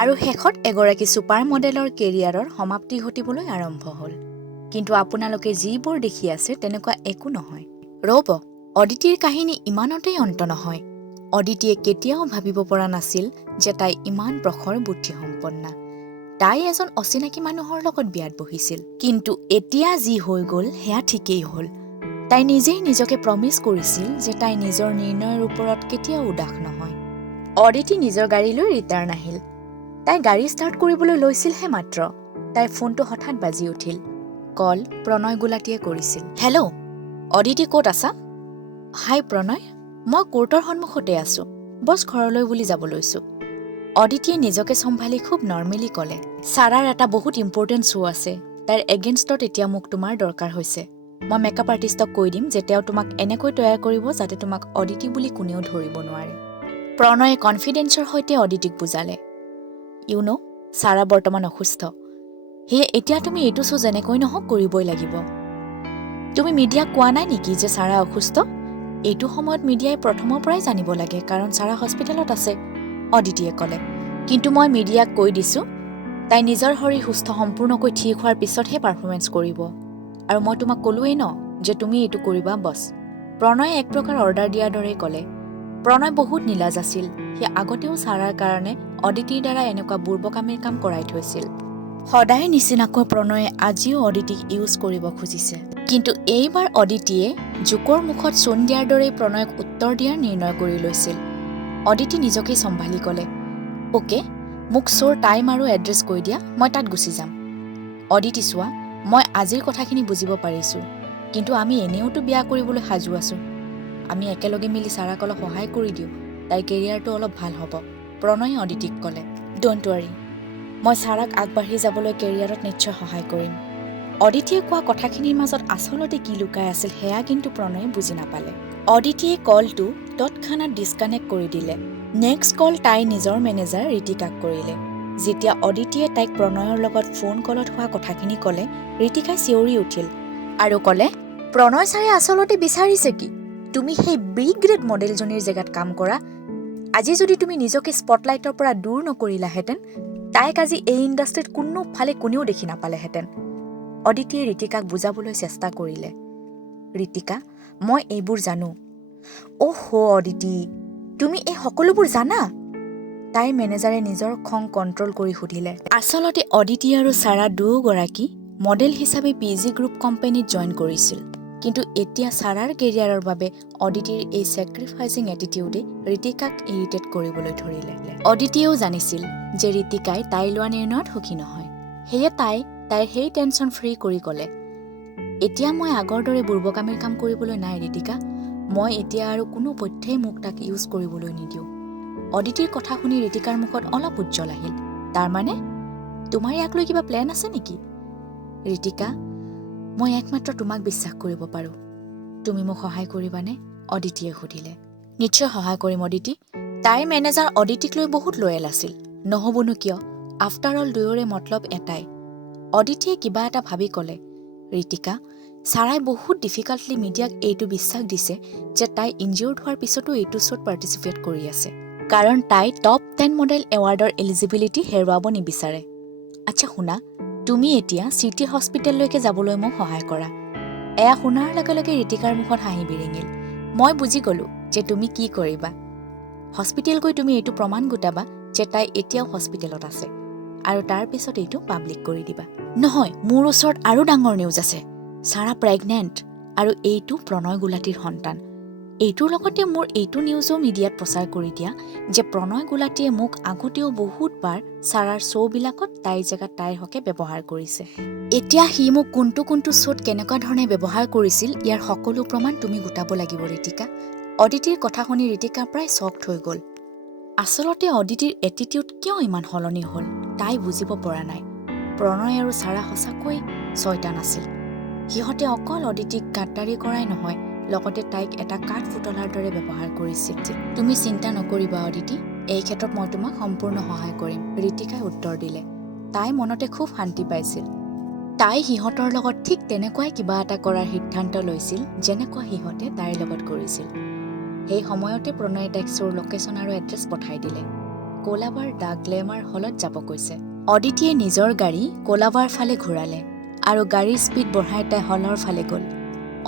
আৰু শেষত এগৰাকী ছুপাৰ মডেলৰ কেৰিয়াৰৰ সমাপ্তি ঘটিবলৈ আৰম্ভ হ'ল। কিন্তু আপোনালোকে যিবোৰ দেখি আছে তেনেকুৱা একো নহয়। ৰ'ব, অদিতিৰ কাহিনী ইমানতেই অন্ত নহয়। অদিতিয়ে কেতিয়াও ভাবিব পৰা নাছিল যে তাই ইমান প্ৰখৰ বুদ্ধিসম্পন্না। তাই এজন অচিনাকি মানুহৰ লগত বিয়াত বহিছিল। কিন্তু এতিয়া যি হৈ গ'ল সেয়া ঠিকেই হ'ল। তাই নিজেই নিজকে প্ৰমিছ কৰিছিল যে তাই নিজৰ নিৰ্ণয়ৰ ওপৰত কেতিয়াও উদাস নহয়। অদিতি নিজৰ গাড়ী লৈ ৰিটাৰ্ণ আহিল। তাই গাড়ী ষ্টাৰ্ট কৰিবলৈ লৈছিলহে মাত্ৰ তাইৰ ফোনটো হঠাৎ বাজি উঠিল। কল প্ৰণয় গুলাটীয়ে কৰিছিল। হেল্ল', অদিতি ক'ত আছা? হাই প্ৰণয়, মই কোৰ্টৰ সন্মুখতে আছো। বছ ঘৰলৈ বুলি যাব লৈছো। অদিতিয়ে নিজকে চম্ভালি খুব নৰ্মেলি ক'লে, ছাৰাৰ এটা বহুত ইম্পৰ্টেণ্ট শ্ব' আছে। তাইৰ এগেইনষ্টত এতিয়া মোক তোমাৰ দৰকাৰ হৈছে। মই মেকআপ আৰ্টিষ্টক কৈ দিম যে তেওঁ তোমাক এনেকৈ তৈয়াৰ কৰিব যাতে তোমাক অদিতি বুলি কোনেও ধৰিব নোৱাৰে। প্ৰণয়ে কনফিডেন্সৰ সৈতে অদিতিক বুজালে, ছাৰা বৰ্তমান অসুস্থ। সেয়ে এতিয়া তুমি এইটো শ্ব' যেনেকৈ নহওক কৰিবই লাগিব। তুমি মিডিয়াক কোৱা নাই নেকি যে ছাৰা অসুস্থ? এইটো সময়ত মিডিয়াই প্ৰথমৰ পৰাই জানিব লাগে, কাৰণ ছাৰা হস্পিটেলত আছে, অদিতিয়ে ক'লে। কিন্তু মই মিডিয়াক কৈ দিছো তাই নিজৰ শৰীৰ সুস্থ সম্পূৰ্ণকৈ ঠিক হোৱাৰ পিছতহে পাৰফৰ্মেন্স কৰিব। আৰু মই তোমাক ক'লোৱেই ন যে তুমি এইটো কৰিবা বছ। প্ৰণয়ে এক প্ৰকাৰ অৰ্ডাৰ দিয়াৰ দৰেই ক'লে। প্ৰণয় বহুত নিলাজ আছিল। সি আগতেও ছাৰাৰ কাৰণে অদিতিৰ দ্বাৰা এনেকুৱা বুৰ্বকামীৰ কাম কৰাই থৈছিল। সদায় নিচিনাকৈ প্ৰণয়ে আজিও অদিতিক ইউজ কৰিব খুজিছে। কিন্তু এইবাৰ অদিতিয়ে জোকৰ মুখত চূণ দিয়াৰ দৰেই প্ৰণয়ক উত্তৰ দিয়াৰ নিৰ্ণয় কৰি লৈছিল। অদিতি নিজকেই চম্ভালি ক'লে, অ'কে, মোক শ্ব'ৰ টাইম আৰু এড্ৰেছ কৈ দিয়া, মই তাত গুচি যাম। অদিতি চোৱা, মই আজিৰ কথাখিনি বুজিব পাৰিছোঁ, কিন্তু আমি এনেওতো বিয়া কৰিবলৈ সাজু আছোঁ। আমি একেলগে মিলি ছাৰাক অলপ সহায় কৰি দিওঁ, তাইৰ কেৰিয়াৰটো অলপ ভাল হ'ব, প্ৰণয়ে অদিতিক ক'লে। ড'ণ্ট ৱাৰি, মই ছাৰাক আগবাঢ়ি যাবলৈ কেৰিয়াৰত নিশ্চয় সহায় কৰিম। অদিতিয়ে কোৱা কথাখিনিৰ মাজত আচলতে কি লুকাই আছিল সেয়া কিন্তু প্ৰণয়ে বুজি নাপালে। অদিতিয়ে কলটো তৎক্ষণাত ডিছকানেক্ট কৰি দিলে। নেক্সট কল তাই নিজৰ মেনেজাৰ ঋতিকাক কৰিলে। যেতিয়া অদিতিয়ে তাইক প্ৰণয়ৰ লগত ফোন কলত হোৱা কথাখিনি ক'লে, ঋতিকাই চিঞৰি উঠিল আৰু ক'লে, প্ৰণয় ছাৰে আচলতে বিচাৰিছে কি? তুমি সেই বি গ্ৰেড মডেলজনীৰ জেগাত কাম কৰা। আজি যদি তুমি নিজকে স্পটলাইটৰ পৰা দূৰ নকৰিলাহেঁতেন, তাইক আজি এই ইণ্ডাষ্ট্ৰীত কোনেও দেখি নাপালেহেঁতেন। অদিতিয়ে ঋতিকাক বুজাবলৈ চেষ্টা কৰিলে, ঋতিকা, মই এইবোৰ জানো। অ'হ অদিতি, তুমি এই সকলোবোৰ জানা? তাইৰ মেনেজাৰে নিজৰ খং কণ্ট্ৰল কৰি সুধিলে। আচলতে অদিতি আৰু ছাৰা দুয়োগৰাকী মডেল হিচাপে PG গ্ৰুপ কোম্পানীত জইন কৰিছিল। কিন্তু এতিয়া ছাৰাৰ কেৰিয়াৰৰ বাবে অদিতিৰ এই ছেক্ৰিফাইচিং এটিটিউডে ঋতিকাক ইৰিটেট কৰিবলৈ ধৰিলে। অদিতিয়েও জানিছিল যে ঋতিকাই তাই লোৱা নিৰ্ণয়ত সুখী নহয়। সেয়ে তাইৰ সেই টেনশ্যন ফ্ৰী কৰি ক'লে, এতিয়া মই আগৰ দৰে বুৰ্বকামীৰ কাম কৰিবলৈ নাই ঋতিকা। মই এতিয়া আৰু কোনো পধ্যেই মোক তাক ইউজ কৰিবলৈ নিদিওঁ। অদিতিৰ কথা শুনি ঋতিকাৰ মুখত অলপ উজ্জ্বল আহিল। তাৰমানে তোমাৰ ইয়াক লৈ কিবা প্লেন আছে নেকি? ঋতিকা, মই একমাত্ৰ তোমাক বিশ্বাস কৰিব পাৰোঁ। তুমি মোক সহায় কৰিবানে? অদিতিয়ে সুধিলে। নিশ্চয় সহায় কৰিম অদিতি। তাইৰ মেনেজাৰ অদিতিক লৈ বহুত লয়েল আছিল। নহ'বনো কিয়? আফটাৰ অল দুয়োৰে মতলব এটাই। অদিতিয়ে কিবা এটা ভাবি ক'লে, ঋতিকা, ছাৰাই বহুত ডিফিকাল্টলি মিডিয়াক এইটো বিশ্বাস দিছে যে তাই ইনজিউৰ্ড হোৱাৰ পিছতো এইটো শ্ব'ত পাৰ্টিচিপেট কৰি আছে, কাৰণ তাই টপ 10 মডেল এৱাৰ্ডৰ এলিজিবিলিটি হেৰুৱাব নিবিচাৰে। আচ্ছা শুনা, তুমি এতিয়া চিটি হস্পিটেললৈকে যাবলৈ মোক সহায় কৰা। এয়া শুনাৰ লগে লগে ঋতিকাৰ মুখত হাঁহি বিৰিঙিল। মই বুজি গ'লো যে তুমি কি কৰিবা। হস্পিটেল গৈ তুমি এইটো প্ৰমাণ গোটাবা যে তাই এতিয়াও হস্পিটেলত আছে, আৰু তাৰ পিছত এইটো পাব্লিক কৰি দিবা। নহয়, মোৰ ওচৰত আৰু ডাঙৰ নিউজ আছে। ছাৰা প্ৰেগনেণ্ট, আৰু এইটো প্ৰণয় গুলাটীৰ সন্তান। এইটোৰ লগতে মোৰ এইটো নিউজো মিডিয়াত প্ৰচাৰ কৰি দিয়া যে প্ৰণয় গুলাটীয়ে মোক আগতেও বহুতবাৰ ছাৰাৰ শ্ব'বিলাকত তাইৰ জেগাত তাইৰ হকে ব্যৱহাৰ কৰিছে। এতিয়া সি মোক কোনটো শ্ব'ত কেনেকুৱা ধৰণে ব্যৱহাৰ কৰিছিল ইয়াৰ সকলো প্ৰমাণ তুমি গোটাব লাগিব ঋতিকা। অদিতিৰ কথা শুনি ঋতিকা প্ৰায় শ্বকড হৈ গ'ল। আচলতে অদিতিৰ এটিটিউড কিয় ইমান সলনি হ'ল তাই বুজিব পৰা নাই। প্ৰণয় আৰু ছাৰা সঁচাকৈ ছয়তান আছিল। সিহঁতে অকল অদিতিক গাদ্দাৰী কৰাই নহয়, লগতে তাইক এটা কাঠ ফুটলাৰ দৰে ব্যৱহাৰ কৰিছিল। তুমি চিন্তা নকৰিবা অদিতি, এই ক্ষেত্ৰত মই তোমাক সম্পূৰ্ণ সহায় কৰিম, ঋতিকাই উত্তৰ দিলে। তাই মনতে খুব শান্তি পাইছিল। তাই সিহঁতৰ লগত ঠিক তেনেকুৱাই কিবা এটা কৰাৰ সিদ্ধান্ত লৈছিল যেনেকুৱা সিহঁতে তাইৰ লগত কৰিছিল। সেই সময়তে প্ৰণয়ে তাইক শ্ব'ৰ লোকেশ্যন আৰু এড্ৰেছ পঠাই দিলে। কোলাবাৰ দ্য গ্লেমাৰ হলত যাব কৈছে। অদিতিয়ে নিজৰ গাড়ী কোলাবাৰ ফালে ঘূৰালে আৰু গাড়ীৰ স্পীড বঢ়াই তাই হলৰ ফালে গ'ল।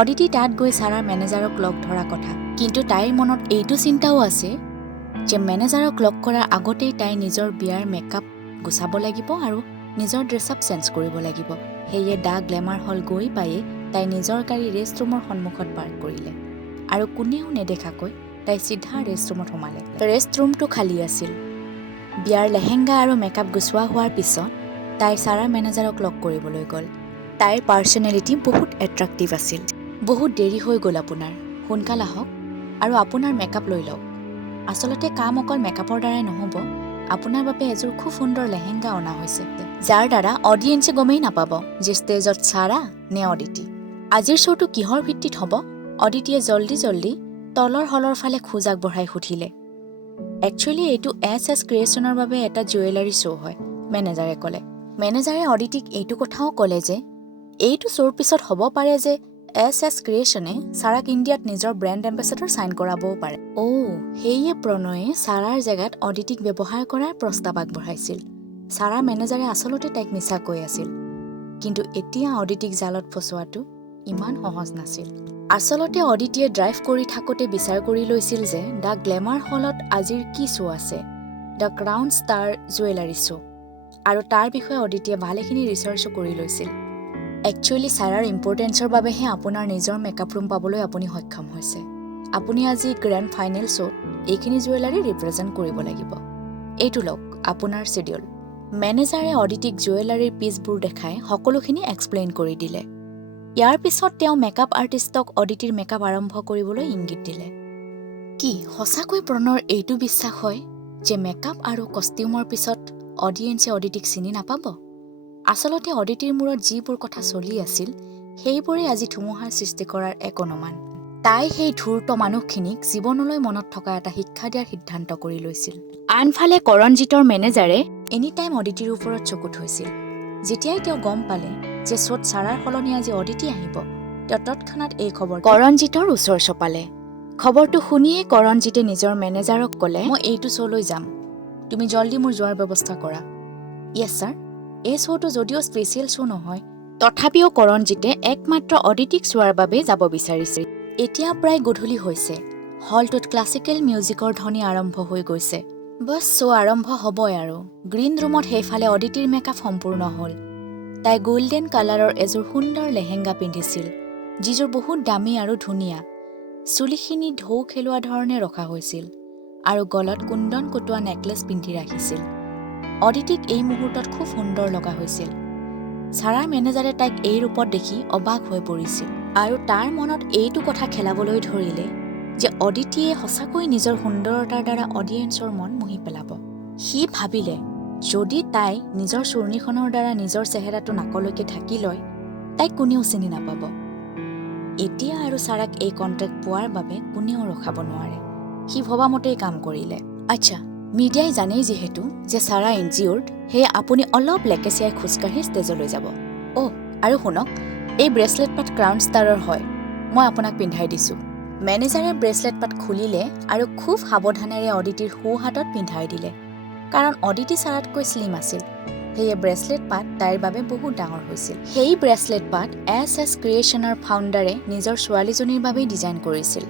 অদিতি তাত গৈ ছাৰাৰ মেনেজাৰক লগ ধৰা কথা, কিন্তু তাইৰ মনত এইটো চিন্তাও আছে যে মেনেজাৰক লগ কৰাৰ আগতেই তাই নিজৰ বিয়াৰ মেকআপ গুচাব লাগিব আৰু নিজৰ ড্ৰেছআপ চেঞ্জ কৰিব লাগিব। সেয়ে দ্য গ্লেমাৰ হল গৈ পায়ে তাই নিজৰ গাড়ী ৰেষ্টৰুমৰ সন্মুখত পাৰ্ক কৰিলে আৰু কোনেও নেদেখাকৈ তাই চিধা ৰেষ্টৰুমত সোমালে। ৰেষ্টৰুমটো খালী আছিল। বিয়াৰ লেহেংগা আৰু মেকআপ গুচোৱা হোৱাৰ পিছত তাই ছাৰাৰ মেনেজাৰক লগ কৰিবলৈ গ'ল। তাইৰ পাৰ্চনেলিটি বহুত এট্ৰেক্টিভ আছিল। বহুত দেৰি হৈ গ'ল আপোনাৰ, সোনকাল আহক আৰু আপোনাৰ মেকআপ লৈ লওক। আচলতে কাম অকল মেকআপৰ দ্বাৰাই নহ'ব, আপোনাৰ বাবে এযোৰ খুব সুন্দৰ লেহেংগা অনা হৈছে, যাৰ দ্বাৰা অডিয়েন্সে গমেই নাপাব যে ষ্টেজত ছাৰা নে অদিতি। আজিৰ শ্ব'টো কিহৰ ভিত্তিত হ'ব? অদিতিয়ে জল্দি তলৰ হলৰ ফালে খোজ আগবঢ়াই সুধিলে। একচুৱেলি এইটো এছ ক্ৰিয়েশ্যনৰ বাবে এটা জুৱেলাৰী শ্ব' হয়, মেনেজাৰে ক'লে। মেনেজাৰে অদিতিক এইটো কথাও ক'লে যে এইটো শ্ব'ৰ পিছত হ'ব পাৰে যে এছ ক্ৰিয়েশ্যনে ছাৰাক ইণ্ডিয়াত নিজৰ ব্ৰেণ্ড এম্বেচেডৰ চাইন কৰাবও পাৰে। সেয়ে প্ৰণয়ে ছাৰাৰ জেগাত অদিতিক ব্যৱহাৰ কৰাৰ প্ৰস্তাৱ আগবঢ়াইছিল। ছাৰাৰ মেনেজাৰে আচলতে তাইক মিছা কৈ আছিল, কিন্তু এতিয়া অদিতিক জালত ফচোৱাটো ইমান সহজ নাছিল। আচলতে অদিতিয়ে ড্ৰাইভ কৰি থাকোঁতে বিচাৰ কৰি লৈছিল যে দ্য গ্লেমাৰ হলত আজিৰ কি শ্ব' আছে, the crown star jewellery show', আৰু তাৰ বিষয়ে অদিতিয়ে ভালেখিনি ৰিচাৰ্চো কৰি লৈছিল। একচুৱেলি ছাৰাৰ ইম্পৰ্টেঞ্চৰ বাবেহে আপোনাৰ নিজৰ মেকআপ ৰুম পাবলৈ আপুনি সক্ষম হৈছে। আপুনি আজি গ্ৰেণ্ড ফাইনেল শ্ব'ত এইখিনি জুৱেলাৰী ৰিপ্ৰেজেণ্ট কৰিব লাগিব। এইটো লওক আপোনাৰ শ্বেডিউল। মেনেজাৰে অদিতিক জুৱেলাৰীৰ পিচবোৰ দেখাই সকলোখিনি এক্সপ্লেইন কৰি দিলে। ইয়াৰ পিছত তেওঁ মেকআপ আৰ্টিষ্টক অদিতিৰ মেকআপ আৰম্ভ কৰিবলৈ ইংগিত দিলে। কি সঁচাকৈ প্ৰণৰ এইটো বিশ্বাস হয় যে মেকআপ আৰু কষ্টিউমৰ পিছত অডিয়েন্সে অদিতিক চিনি নাপাব? আচলতে অদিতিৰ মূৰত যিবোৰ কথা চলি আছিল সেইবোৰেই আজি ধুমুহাৰ সৃষ্টি কৰাৰ এক অনুমান। তাই সেই ধূৰ্ত মানুহখিনিক জীৱনলৈ মনত থকা এটা শিক্ষা দিয়াৰ সিদ্ধান্ত কৰি লৈছিল। আনফালে কৰণজিতৰ মেনেজাৰে এনিটাইম অদিতিৰ ওপৰত চকু থৈছিল। যেতিয়াই তেওঁ গম পালে যে শ্ব'ত ছাৰাৰ সলনি আজি অদিতি আহিব, তেওঁ তৎক্ষণাত এই খবৰ কৰণজিতৰ ওচৰ চপালে। খবৰটো শুনিয়ে কৰণজিতে নিজৰ মেনেজাৰক ক'লে, মই এইটো শ্ব'লৈ যাম, তুমি জল্দি মোৰ যোৱাৰ ব্যৱস্থা কৰা। য়েছ ছাৰ। এই শ্ব'টো যদিও স্পেচিয়েল শ্ব' নহয়, তথাপিও কৰণজিতে একমাত্ৰ অদিতিক চোৱাৰ বাবে যাব বিচাৰিছিল। এতিয়া প্ৰায় গধূলি হৈছে। হলটোত ক্লাছিকেল মিউজিকৰ ধ্বনি আৰম্ভ হৈ গৈছে। বছ শ্ব' আৰম্ভ হ'বই আৰু। গ্ৰীণ ৰুমত সেইফালে অদিতিৰ মেকআপ সম্পূৰ্ণ হ'ল। তাই গোল্ডেন কালাৰৰ এযোৰ সুন্দৰ লেহেংগা পিন্ধিছিল, যিযোৰ বহুত দামী আৰু ধুনীয়া। চুলিখিনি ঢৌ খেলোৱা ধৰণে ৰখা হৈছিল আৰু গলত কুন্দন কটোৱা নেকলেছ পিন্ধি ৰাখিছিল। অদিতিক এই মুহূৰ্তত খুব সুন্দৰ লগা হৈছিল। ছাৰাৰ মেনেজাৰে তাইক এই ৰূপত দেখি অবাক হৈ পৰিছিল আৰু তাৰ মনত এইটো কথা খেলাবলৈ ধৰিলে যে অদিতিয়ে সঁচাকৈ নিজৰ সুন্দৰতাৰ দ্বাৰা অডিয়েন্সৰ মন মুহি পেলাব। সি ভাবিলে যদি তাই নিজৰ চুৰ্ণিখনৰ দ্বাৰা নিজৰ চেহেৰাটো নাকলৈকে ঢাকি লয়, তাইক কোনেও চিনি নাপাব। এতিয়া আৰু ছাৰাক এই কণ্ট্ৰেক্ট পোৱাৰ বাবে কোনেও ৰখাব নোৱাৰে। সি ভবামতেই কাম কৰিলে। আচ্ছা, মিডিয়াই জানেই যিহেতু যে ছাৰা ইনজিউৰ্ড, সেয়ে আপুনি অলপ লেকেচিয়াই খোজকাঢ়ি ষ্টেজলৈ যাব। আৰু শুনক, এই ব্ৰেচলেট পাত ক্ৰাউন ষ্টাৰৰ হয়, মই আপোনাক পিন্ধাই দিছোঁ। মেনেজাৰে ব্ৰেচলেট পাত খুলিলে আৰু খুব সাৱধানেৰে অদিতিৰ সোঁ হাতত পিন্ধাই দিলে। কাৰণ অদিতি ছাৰাতকৈ শ্লিম আছিল, সেয়ে ব্ৰেচলেট পাত তাইৰ বাবে বহুত ডাঙৰ হৈছিল। সেই ব্ৰেচলেট পাত এছ ক্ৰিয়েশ্যনৰ ফাউণ্ডাৰে নিজৰ ছোৱালীজনীৰ বাবেই ডিজাইন কৰিছিল।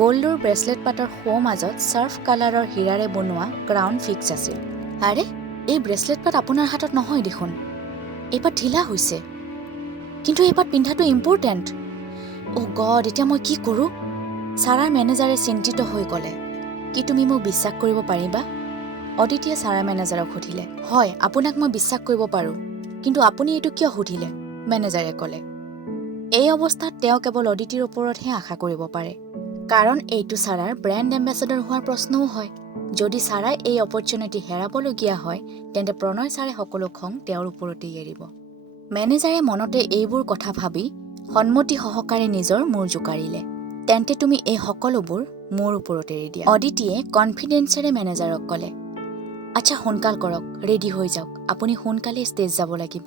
গ'ল্ডৰ ব্ৰেচলেট পাতৰ সোঁ মাজত চাৰ্ফ কালাৰৰ হীৰাৰে বনোৱা ক্ৰাউন ফিক্স আছিল। আৰে, এই ব্ৰেচলেট পাত আপোনাৰ হাতত নহয় দেখোন, এই পাত ঢিলা হৈছে। কিন্তু এই পাত পিন্ধাটো ইম্পৰ্টেণ্ট। গড, এতিয়া মই কি কৰোঁ? ছাৰাৰ মেনেজাৰে চিন্তিত হৈ ক'লে। কি তুমি মোক বিশ্বাস কৰিব পাৰিবা? অদিতিয়ে ছাৰাৰ মেনেজাৰক সুধিলে। হয়, আপোনাক মই বিশ্বাস কৰিব পাৰোঁ, কিন্তু আপুনি এইটো কিয় সুধিলে? মেনেজাৰে ক'লে। এই অৱস্থাত তেওঁ কেৱল অদিতিৰ ওপৰতহে আশা কৰিব পাৰে, কাৰণ এইটো ছাৰাৰ ব্ৰেণ্ড এম্বেচেডৰ হোৱাৰ প্ৰশ্নও হয়। যদি ছাৰাই এই অপৰচুনিটি হেৰাবলগীয়া হয়, তেন্তে প্ৰণয় ছাৰে সকলো খং তেওঁৰ ওপৰতেই এৰিব। মেনেজাৰে মনতে এইবোৰ কথা ভাবি সন্মতি সহকাৰে নিজৰ মূৰ জোকাৰিলে। তেন্তে তুমি এই সকলোবোৰ মোৰ ওপৰত এৰি দিয়া, অদিতিয়ে কনফিডেন্সেৰে মেনেজাৰক ক'লে। আচ্ছা, সোনকাল কৰক, ৰেডি হৈ যাওক, আপুনি সোনকালেই ষ্টেজ যাব লাগিব,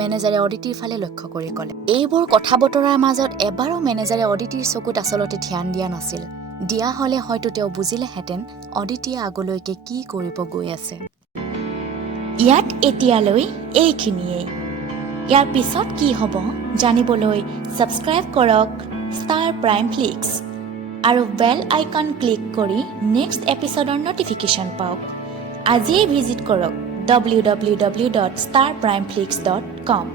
মেনেজাৰে অদিতিৰ ফালে লক্ষ্য কৰি ক'লে। এইবোৰ কথা বতৰাৰ মাজত এবাৰো মেনেজাৰে অদিতিৰ চকুত আচলতে ধ্যান দিয়া নাছিল। দিয়া হ'লে হয়তো তেওঁ বুজিলেহেঁতেন অদিতিয়ে আগলৈকে কি কৰিব গৈ আছে। ইয়াত এতিয়ালৈ এইখিনিয়েই। ইয়াৰ পিছত কি হ'ব জানিবলৈ ছাবস্ক্ৰাইব কৰক ষ্টাৰ প্ৰাইম ফ্লিক্স আৰু বেল আইকন ক্লিক কৰি নেক্সট এপিছডৰ ন'টিফিকেশ্যন পাওক। আজিয়েই ভিজিট কৰক www.starprimeflix.com